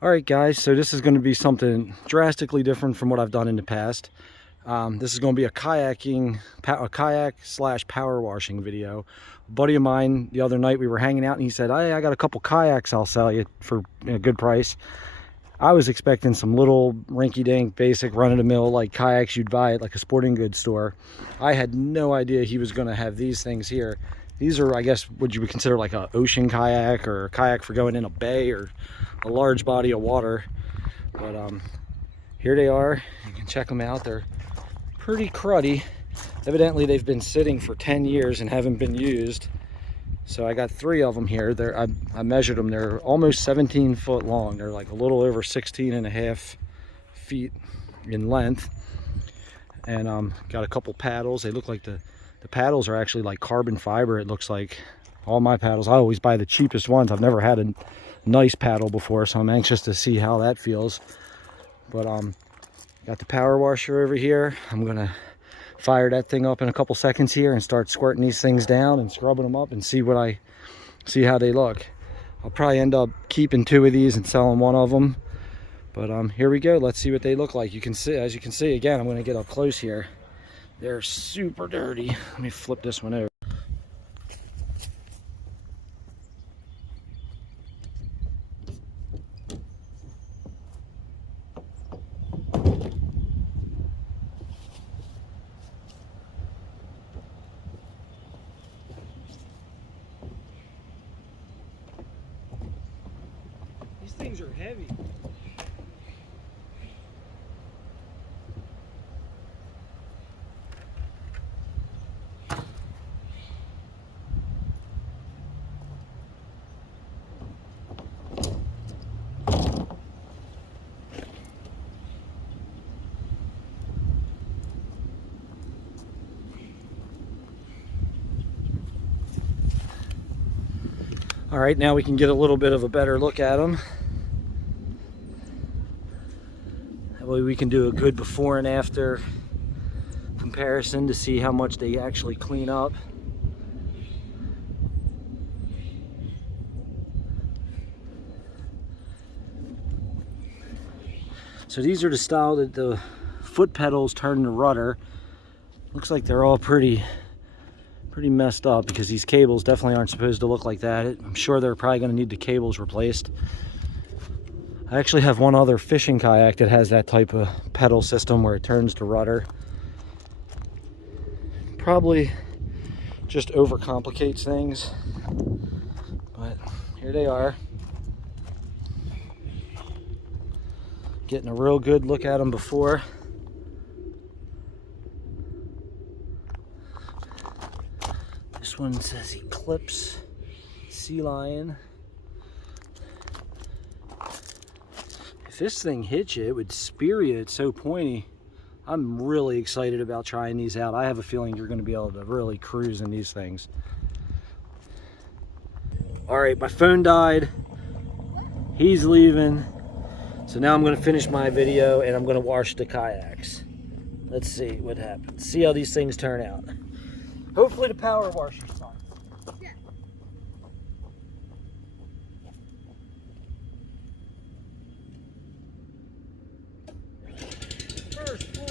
All right, guys, so this is going to be something drastically different from what I've done in the past. This is going to be a kayak slash power washing video. A buddy of mine, the other night we were hanging out and he said, "Hey, I got a couple kayaks I'll sell you for a good price." I was expecting some little rinky-dink basic run-of-the-mill like kayaks you'd buy at like a sporting goods store. I had no idea he was going to have these things here. These are, I guess, what you would consider like an ocean kayak or a kayak for going in a bay or a large body of water. But here they are. You can check them out. They're pretty cruddy. Evidently they've been sitting for 10 years and haven't been used. So I got 3 of them here. I measured them. They're almost 17 foot long. They're like a little over 16.5 feet in length. And got a couple paddles. They look like the paddles are actually like carbon fiber. It looks like all my paddles. I always buy the cheapest ones. I've never had a nice paddle before, so I'm anxious to see how that feels. But got the power washer over here. I'm gonna fire that thing up in a couple seconds here and start squirting these things down and scrubbing them up and see how they look. I'll probably end up keeping 2 of these and selling 1 of them. But here we go. Let's see what they look like. You can see, as you can see, again, I'm gonna get up close here. They're super dirty. Let me flip this one over. These things are heavy. All right, now we can get a little bit of a better look at them. That way we can do a good before and after comparison to see how much they actually clean up. So these are the style that the foot pedals turn the rudder. Looks like they're all pretty messed up because these cables definitely aren't supposed to look like that. I'm sure they're probably going to need the cables replaced. I actually have one other fishing kayak that has that type of pedal system where it turns the rudder. Probably just overcomplicates things, but here they are. Getting a real good look at them before. This one says Eclipse Sea Lion. If this thing hits you, it would spear you. It's so pointy. I'm really excited about trying these out. I have a feeling you're going to be able to really cruise in these things. All right, my phone died. He's leaving. So now I'm going to finish my video and I'm going to wash the kayaks. Let's see what happens. See how these things turn out. Hopefully the power washer's fine. Yeah. First pull.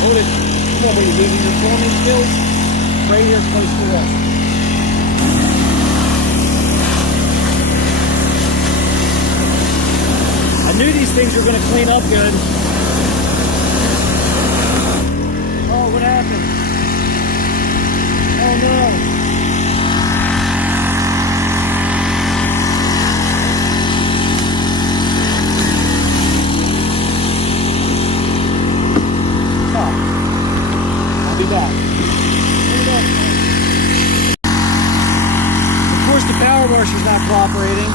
Hold it. Come on, when you're losing your filming skills, right here, place to rest. I knew these things were going to clean up good. Oh, what happened? Oh no. Back. Of course the power washer's not cooperating.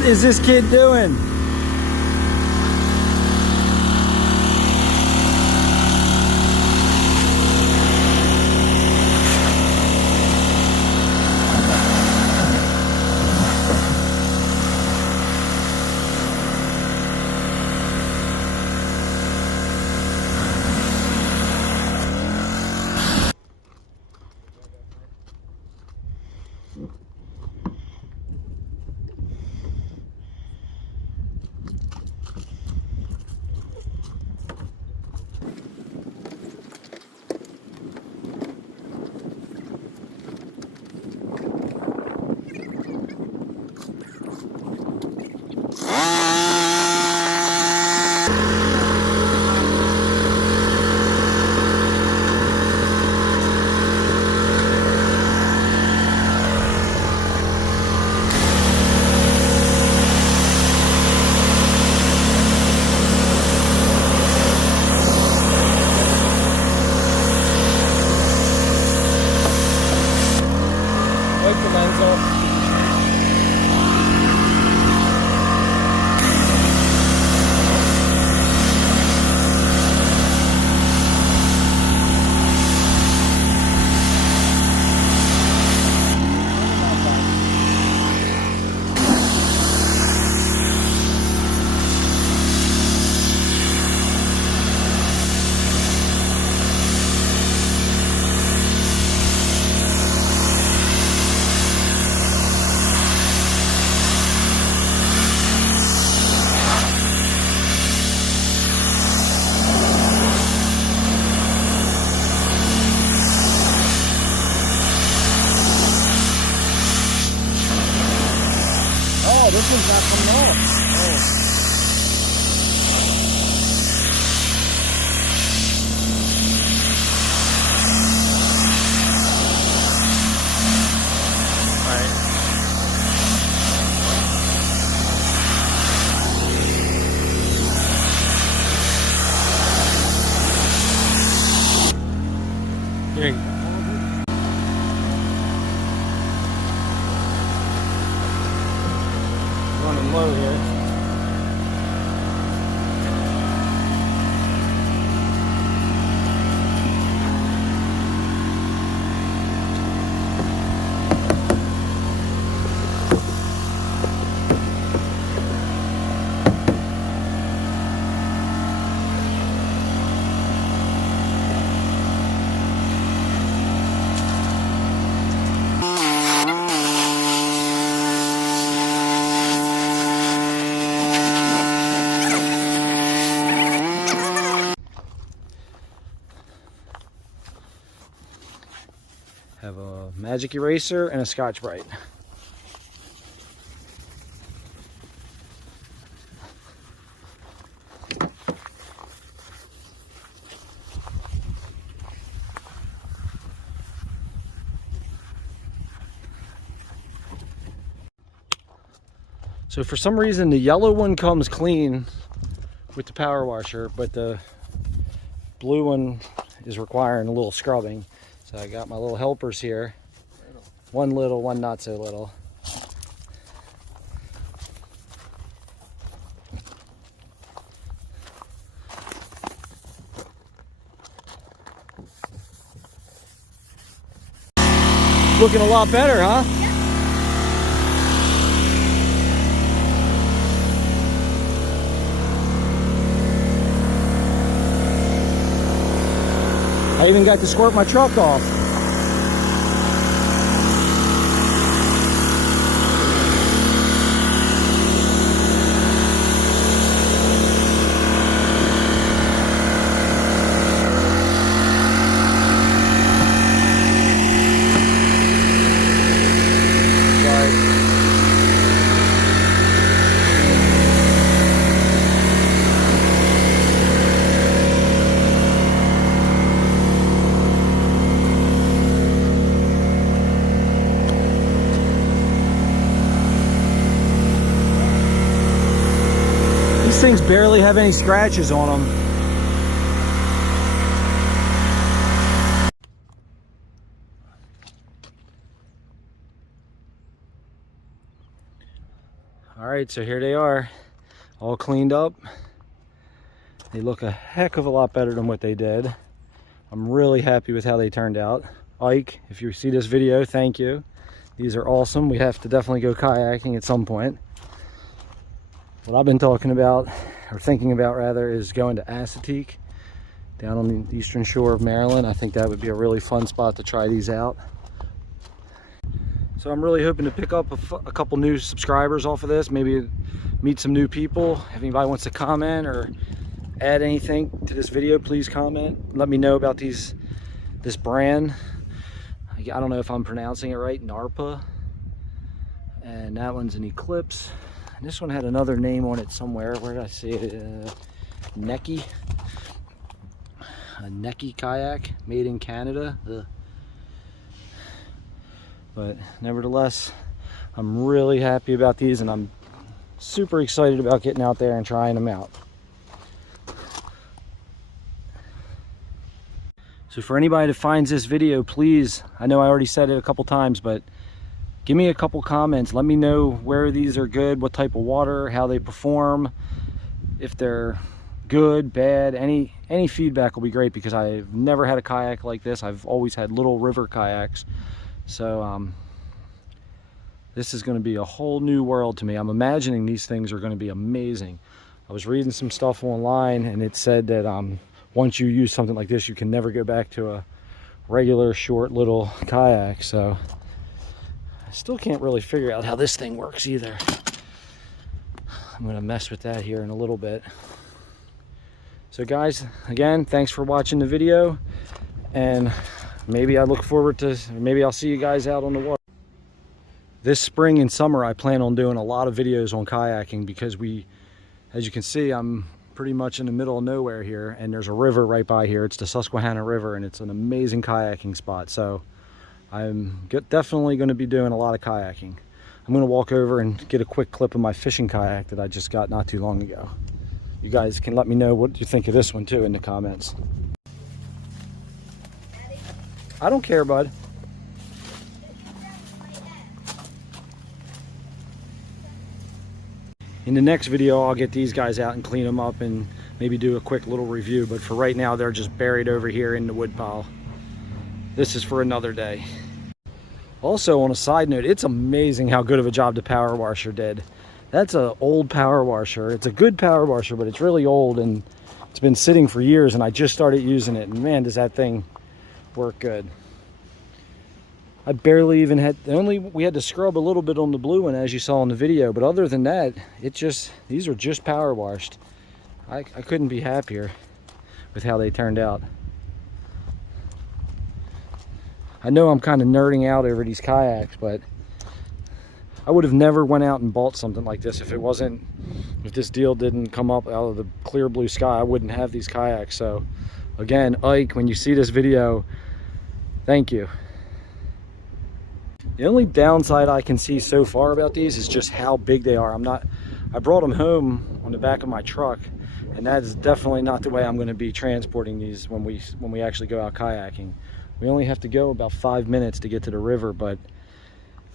What is this kid doing? Oh, this one's not coming off. Oh. Here you go. Running low here. Have a magic eraser and a Scotch-Brite. So for some reason the yellow one comes clean with the power washer, but the blue one is requiring a little scrubbing. So I got my little helpers here. One little, one not so little. Looking a lot better, huh? I even got to squirt my truck off. These things barely have any scratches on them. All right, so here they are, all cleaned up. They look a heck of a lot better than what they did. I'm really happy with how they turned out. Ike, if you see this video, thank you. These are awesome. We have to definitely go kayaking at some point. What I've been talking about, or thinking about rather, is going to Assateague down on the eastern shore of Maryland. I think that would be a really fun spot to try these out. So I'm really hoping to pick up a couple new subscribers off of this, maybe meet some new people. If anybody wants to comment or add anything to this video, please comment. Let me know about this brand. I don't know if I'm pronouncing it right, Narpa. And that one's an Eclipse. And this one had another name on it somewhere. Where did I see it? Neki. A Neki kayak, made in Canada. Ugh. But nevertheless, I'm really happy about these, and I'm super excited about getting out there and trying them out. So for anybody that finds this video, please, I know I already said it a couple times, but give me a couple comments. Let me know where these are good, what type of water, how they perform, if they're good, bad. Any feedback will be great, because I've never had a kayak like this. I've always had little river kayaks. So this is going to be a whole new world to me. I'm imagining these things are going to be amazing. I was reading some stuff online, and it said that once you use something like this, you can never go back to a regular short little kayak. So I still can't really figure out how this thing works either. I'm going to mess with that here in a little bit. So guys, again, thanks for watching the video, and maybe I look forward to, maybe I'll see you guys out on the water. This spring and summer, I plan on doing a lot of videos on kayaking, because as you can see, I'm pretty much in the middle of nowhere here, and there's a river right by here. It's the Susquehanna River, and it's an amazing kayaking spot. So I'm definitely going to be doing a lot of kayaking. I'm going to walk over and get a quick clip of my fishing kayak that I just got not too long ago. You guys can let me know what you think of this one too in the comments. I don't care, bud. In the next video, I'll get these guys out and clean them up and maybe do a quick little review. But for right now, they're just buried over here in the wood pile. This is for another day. Also, on a side note, it's amazing how good of a job the power washer did. That's an old power washer. It's a good power washer, but it's really old, and it's been sitting for years, and I just started using it, and man, does that thing work good. I barely even had, we had to scrub a little bit on the blue one, as you saw in the video, but other than that, these are just power washed. I couldn't be happier with how they turned out. I know I'm kind of nerding out over these kayaks, but I would have never went out and bought something like this if this deal didn't come up out of the clear blue sky. I wouldn't have these kayaks. So again, Ike, when you see this video, thank you. The only downside I can see so far about these is just how big they are. I brought them home on the back of my truck, and that is definitely not the way I'm going to be transporting these when we actually go out kayaking. We only have to go about 5 minutes to get to the river, but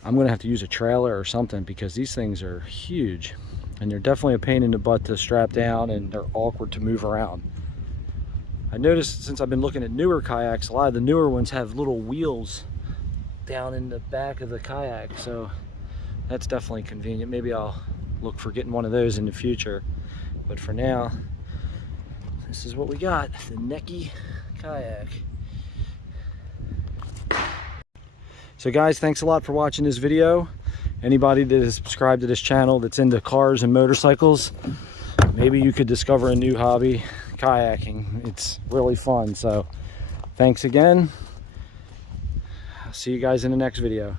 I'm going to have to use a trailer or something, because these things are huge, and they're definitely a pain in the butt to strap down, and they're awkward to move around. I noticed since I've been looking at newer kayaks, a lot of the newer ones have little wheels down in the back of the kayak, so that's definitely convenient. Maybe I'll look for getting one of those in the future, but for now, this is what we got, the Neki kayak. So guys, thanks a lot for watching this video. Anybody that is subscribed to this channel that's into cars and motorcycles, maybe you could discover a new hobby, kayaking. It's really fun. So thanks again. I'll see you guys in the next video.